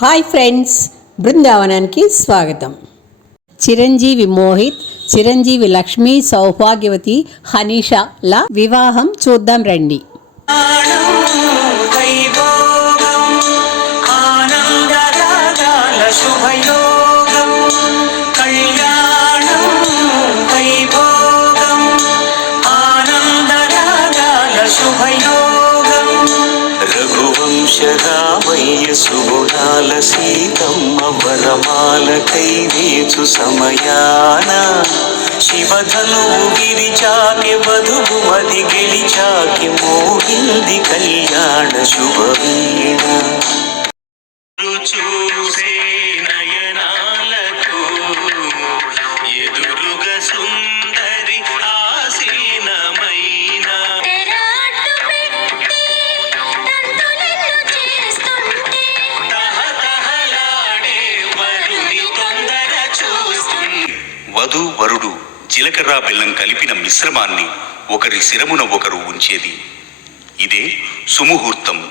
Hi friends బృందావనానికి స్వాగతం. చిరంజీవి మోహిత్ చిరంజీవి లక్ష్మి సౌభాగ్యవతి హనీషాల వివాహం చూద్దాం రండి. దించు సమయాన. శివధనువు గిరిచాకి వధుమది గెలిచాకి మోహింది కళ్యాణ శుభవీణ. రుచు వధూ వరుడు జీలకర్ర బెల్లం కలిపిన మిశ్రమాన్ని ఒకరి శిరమున ఒకరు ఉంచేది. ఇదే సుముహూర్తం.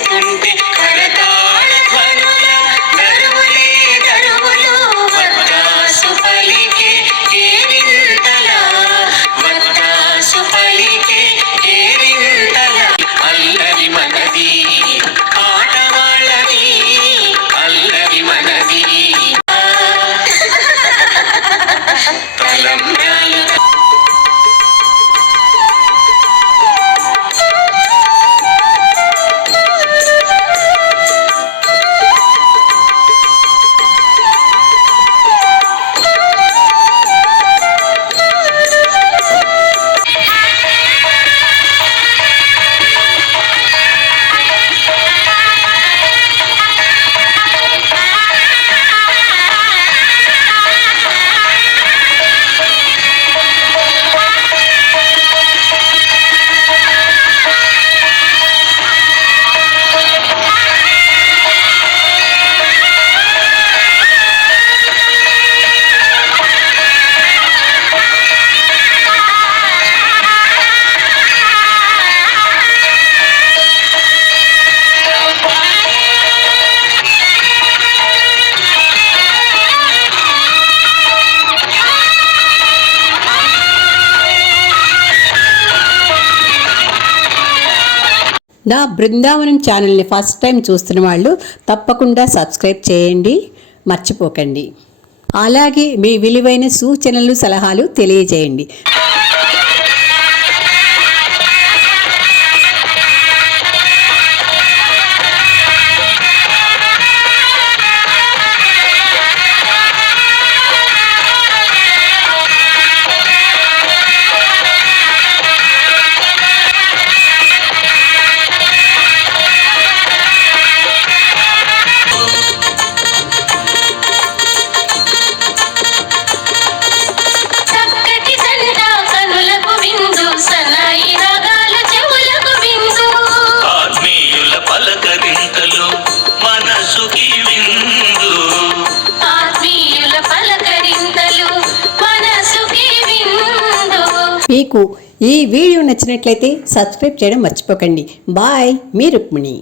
understand నా బృందావనం ఛానల్ని ఫస్ట్ టైం చూస్తున్న వాళ్ళు తప్పకుండా సబ్స్క్రైబ్ చేయండి మర్చిపోకండి. అలాగే మీ విలువైన సూచనలు సలహాలు తెలియజేయండి. మీకు ఈ వీడియో నచ్చినట్లయితే సబ్స్క్రైబ్ చేయడం మర్చిపోకండి. బాయ్ మీ రుక్మిణి.